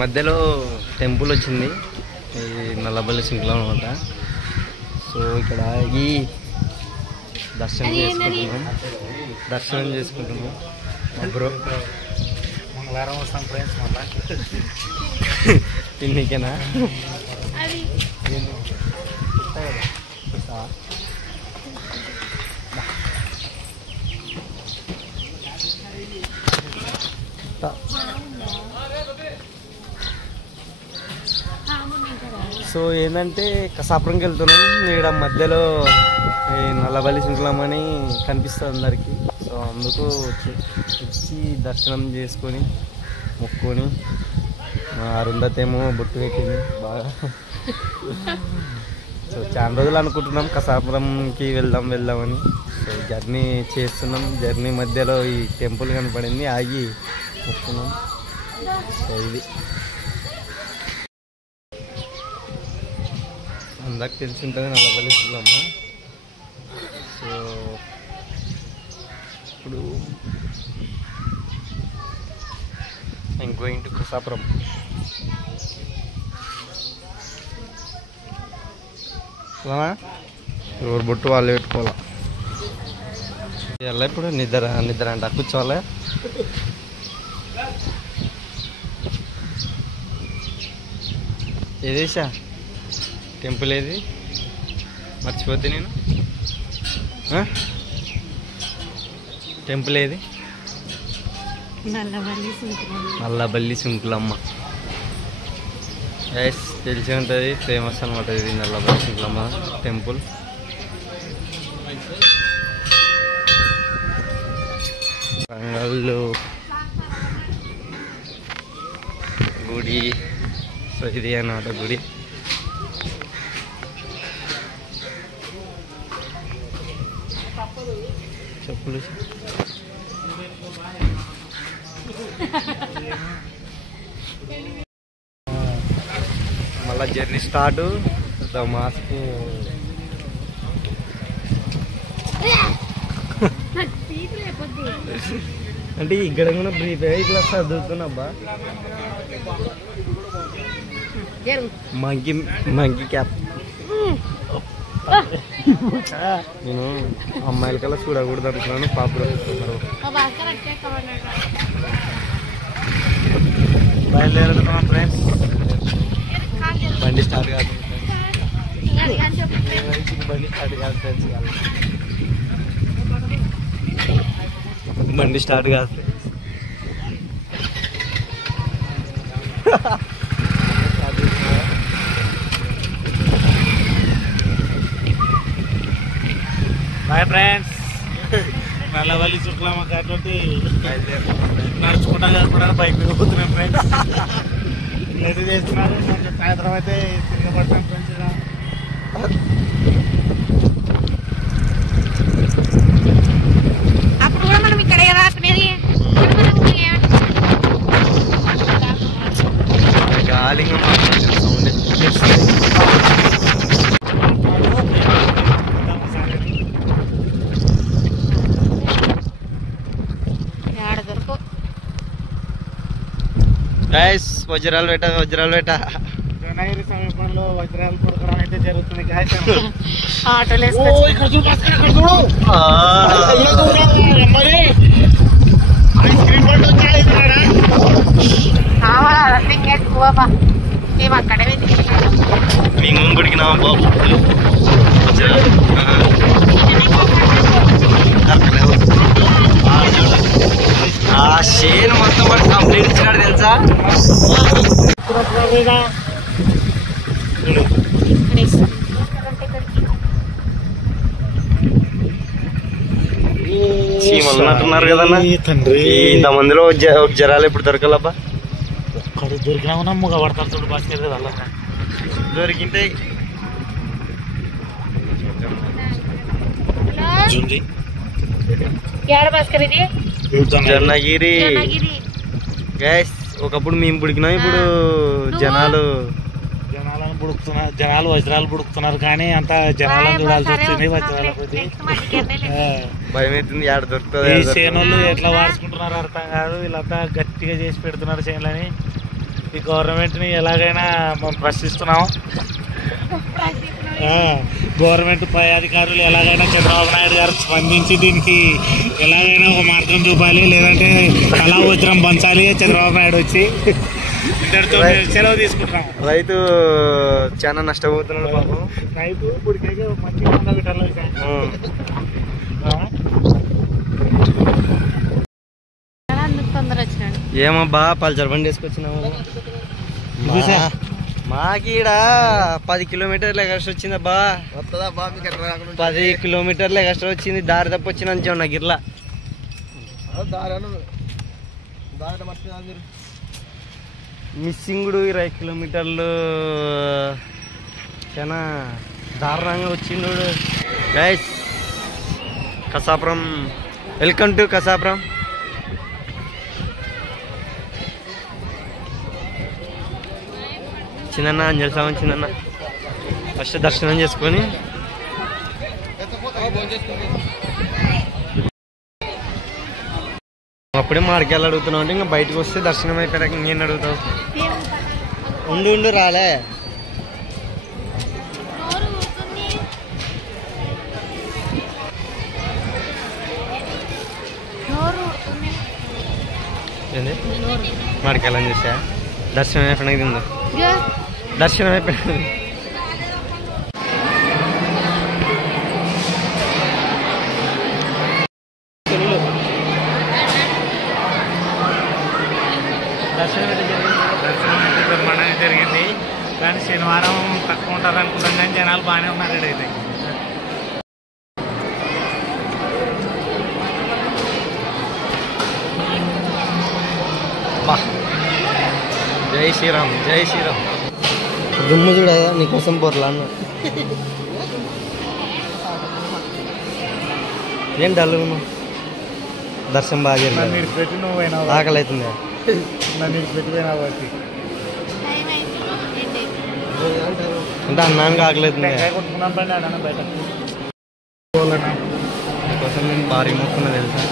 మధ్యలో టెంపుల్ వచ్చింది, ఈ నల్లబల్లి శృంఖలం అనమాట. సో ఇక్కడ ఈ దర్శనం చేసుకుంటున్నాం బ్రో. మంగళవారం వస్తాం ఫ్రెండ్స్. మళ్ళీ తిన్నీకేనా సో ఏంటంటే కసాపురంకి వెళ్తున్నాం. ఇక్కడ మధ్యలో ఈ నల్లబల్లి శృంఖలం అని కనిపిస్తుంది అందరికీ. సో అందుకు వచ్చి దర్శనం చేసుకొని మొక్కుకొని, మా అరుంధతేమో బొట్టు పెట్టింది బాగా. సో చాలా రోజులు అనుకుంటున్నాం కసాపురంకి వెళ్దామని. సో జర్నీ చేస్తున్నాం. జర్నీ మధ్యలో ఈ టెంపుల్ కనపడింది, ఆగి మొక్కున్నాం. సో ఇది అందరికి తెలిసి ఉంటుంది నల్లబల్లి శృంఖలమ్మ. సో ఇప్పుడు I'm going to కసాపురం. ఎవరు బొట్టు వాళ్ళు పెట్టుకోవాలా. ఇలా ఇప్పుడు నిద్ర అంట కూర్చోవాలి. ఏదేసా టెంపుల్ ఏది మర్చిపోతే నేను. టెంపుల్ ఏది? నల్లబల్లి శృంఖలమ్మ. ఎస్ తెలిసి ఉంటుంది, ఫేమస్ అనమాట ఇది నల్లబల్లి శృంఖలమ్మ టెంపుల్. రంగళ్ళు గుడి. సో ఇది అన్నమాట గుడి. చెప్పులు మళ్ళా జర్నీ స్టార్ట్. మాస్క్ అంటే ఇక్కడ కూడా బ్రీఫ్ ఇట్లా చదువుతున్నబ్బా. Monkey cap. నేను అమ్మాయిల కల్లా చూడకూడదు అనుకున్నాను. పాపం బయలుదేరుతున్నాం ఫ్రెండ్స్. బండి స్టార్ట్ కాదు ఫ్రెండ్స్. బండి స్టార్ట్ కాదు ఫ్రెండ్స్. Boy friends. నల్లబల్లి శృంఖలమ్మ కాబట్టి నడుచుకుంటా కాకుండా బైక్ మీద పోతున్నాం ఫ్రెండ్స్. అయితే చేస్తున్నారు. సాయంత్రం అయితే తిరగబడతాం ఫ్రెండ్స్. అప్పుడు కూడా మనం ఇక్కడ రాత్రి గాలి గైస్. వజ్రాలు పెట్ట జనగిరి సమీపంలో వజ్రాలు కొరకడం అయితే జరుగుతుంది గాయస్. ఆటోలు మేము అక్కడే మేము గుడికినామా బాబు. ఆ షేన్ మొత్తం వాడు కంప్లీట్ ఇచ్చినాడు తెలుసా. చీమలున్నట్టున్నారు కదన్నా తండ్రి. ఇంతమందిలో జరాలు ఎప్పుడు దొరకాలబ్బా. ఒక్కడు దొరికినా ఉన్నా ముగ పడతారు చూడు. బస్ అలా దొరికింటే జొన్నగిరి. గైస్ ఒకప్పుడు మేము పుడికినాం, ఇప్పుడు జనాలను పుడుకుతున్నారు. జనాలు వజ్రాలు పుడుకుతున్నారు కానీ అంత జనాలను చూడాల్సి వచ్చింది. వజ్రాల కొద్ది భయం అవుతుంది. ఆడ దొరుకుతుంది. ఈ చేనులు ఎట్లా వాడుకుంటున్నారు అర్థం కాదు. వీళ్ళంతా గట్టిగా చేసి పెడుతున్నారు చేనులని. ఈ గవర్నమెంట్ని ఎలాగైనా మనం ప్రశ్నిస్తున్నాం. గవర్నమెంట్ పై అధికారులు ఎలాగైనా చంద్రబాబు నాయుడు గారు స్పందించి దీనికి ఎలాగైనా ఒక మార్గం చూపాలి, లేదంటే అలా వజ్రం పంచాలి చంద్రబాబు నాయుడు వచ్చి. ఇద్దరితో సెలవు తీసుకుంటాం. రైతు చాలా నష్టపోతున్నాడు బాబు. రైతు ఇప్పటికైతే మంచిగా పెట్టాలి. తొందర వచ్చినాడు. ఏమబ్బా పల్చర్ బండి వేసుకొచ్చినావు? మాకీడ 10 కిలోమీటర్లు ఎక్స్ట్రా వచ్చిందబ్బా. 10 కిలోమీటర్లు ఎక్స్ట్రా వచ్చింది. దారి తప్ప వచ్చిన నాకు ఇట్లా మిస్సింగ్ 20 కిలోమీటర్లు చాలా దారుణంగా వచ్చిండు guys. Kasapuram, welcome to Kasapuram. చిన్న అంజలి సామన్ చిన్న ఫస్ట్ దర్శనం చేసుకొని అప్పుడే మార్కెళ్ళు అడుగుతున్నావు అంటే ఇంకా బయటకు వస్తే దర్శనం అయిపోయాక ఇంకేం అడుగుతావు? ఉండు రాలే. ఏంది మార్కెళ్ళని చూసా? దర్శనం అయిపోయినా తిందా? దర్శనం అయిపోయింది. దర్శనం అయితే బ్రహ్మాండంగా జరిగింది. కానీ శనివారం తక్కువ ఉంటారు అనుకుంటాం, కానీ జనాలు బాగానే ఉన్నారు. ఇక్కడైతే జై శ్రీరామ్, జై శ్రీరామ్. దుమ్ము చూడదా నీకోసం పోర్లా అన్న. ఏం డల్ దర్శనం బాగా పెట్టి నువ్వు ఆకలి అవుతుంది. నన్ను పెట్టిపోయినా బట్టి అంటే అన్నానికి ఆకలి అవుతుంది. కొట్టుకున్నాం పైన అన్న బయట మీకోసం నేను భారీ మొక్కున్నా తెలుసా?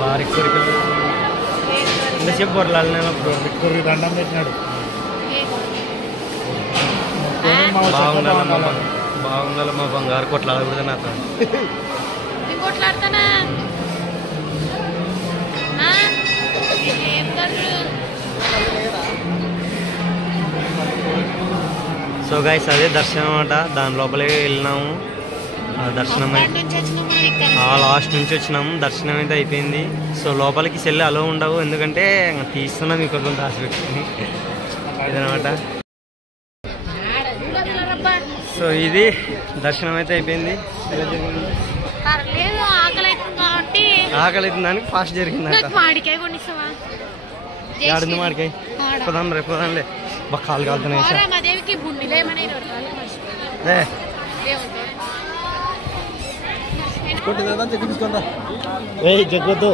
భారీ కోరికలు ఎంతసేపు పొరలాలి. నేను కొరికి దండం పెట్టినాడు. బాగుండాలి మా బంగారు కొట్లాడకూడదు నాతో. కొట్లాడతానా? సో గైస్ అదే దర్శనం అన్నమాట. దాని లోపలికి వెళ్ళినాము. దర్శనం లాస్ట్ నుంచి వచ్చినాము. దర్శనం అయితే అయిపోయింది. సో లోపలికి సెల్ అలో ఉండవు, ఎందుకంటే తీస్తున్నాం మీకోసం రాసి పెట్టుకుని ఇదనమాట. సో ఇది దర్శనం అయితే అయిపోయింది. ఆకలి అవుతుంది దానికి ఫాస్ట్ జరిగిందంట. ఏడుంది మాడికాయ? పోదాం రేపు పోదాంలే. బాగా కాలు కాలుతున్నాయి. జగ్గొద్దు.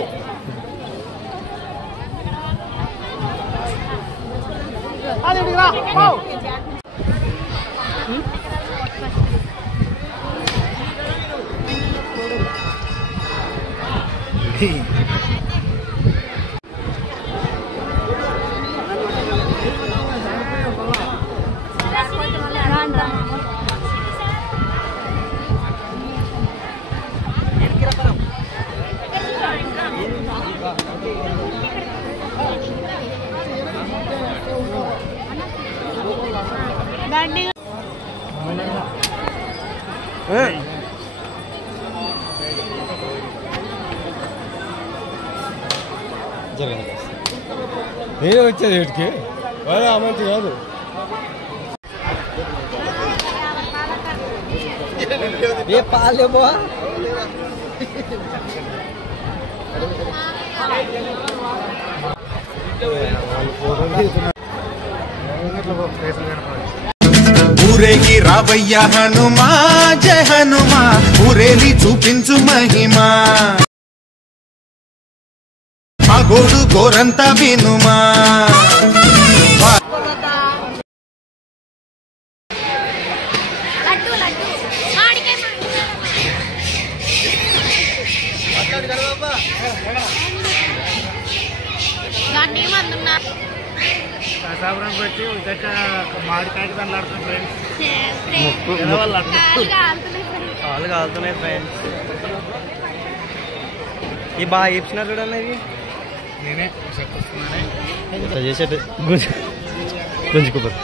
నేను వచ్చేది వీటికి మంచి కాదు. ఏ పాలే బా ఊరేగి రావయ్య హనుమా, జయ హనుమా, ఊరేలి చూపించు మహిమా, మగోడు గోరంత వినుమా. కసాపురంకి వచ్చి ఉదక మామిడికాయ దండలాడుతున్నాం ఫ్రెండ్స్. కాళ్ళు కాలుతున్నాయి ఫ్రెండ్స్. ఈ బాగా ఇచ్చినారు చూడండి. ఇది నేనే చెప్పొస్తున్నానే ఇట్లా చేసేట్టు గుంజుకోపోదు.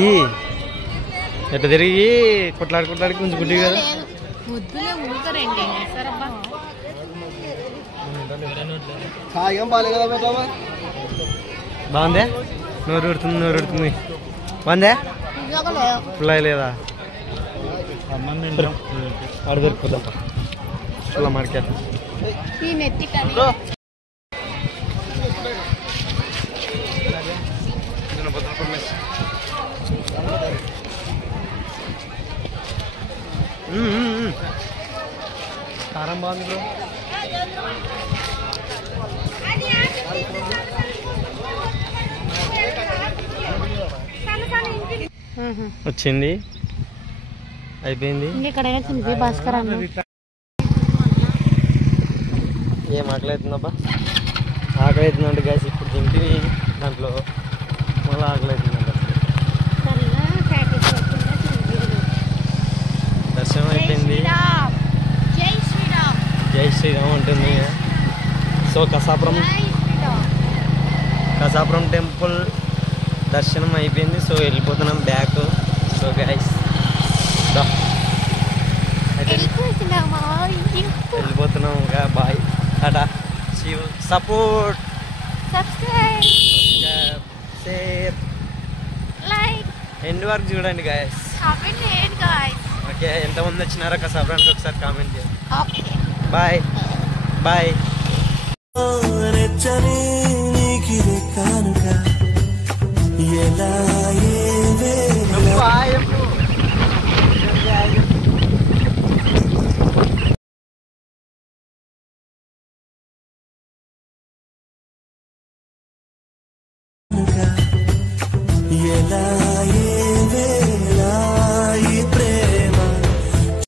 ఈ ఎట్లా తిరిగి కొట్లాడి గుంజుకుంటే కదా. ముద్దులే ఊరుతారండి సరబ్బా. బాగుందే. నోరు ఉడుతుంది బాగుందే. ఫుల్ లేదా ఆడ దొరికిపోతాం అలా మాడికా. కారం బాగుంది బ్రో. వచ్చింది అయిపోయింది. ఎక్కడైనా తింపి భాస్కర్ అన్న ఏం ఆకలి అవుతుందబ్బా. ఆకలి అవుతుందంటే గ్యాస్ ఇప్పుడు తింటే దాంట్లో మళ్ళీ ఆకలి అవుతుందంట. దర్శనం అయిపోయింది. జై శ్రీరామ్ ఉంటుంది. సో కసాపురం టెంపుల్ దర్శనం అయిపోయింది. సో వెళ్ళిపోతున్నాం బ్యాక్. సో గైస్ వెళ్ళిపోతున్నాం. Bye tata. Support share like end వరకు చూడండి గాయస్. ఓకే ఎంతమంది వచ్చినారో కసాపురానికి ఒకసారి కామెంట్ చేయండి. Bye bye. కానుక ఎలా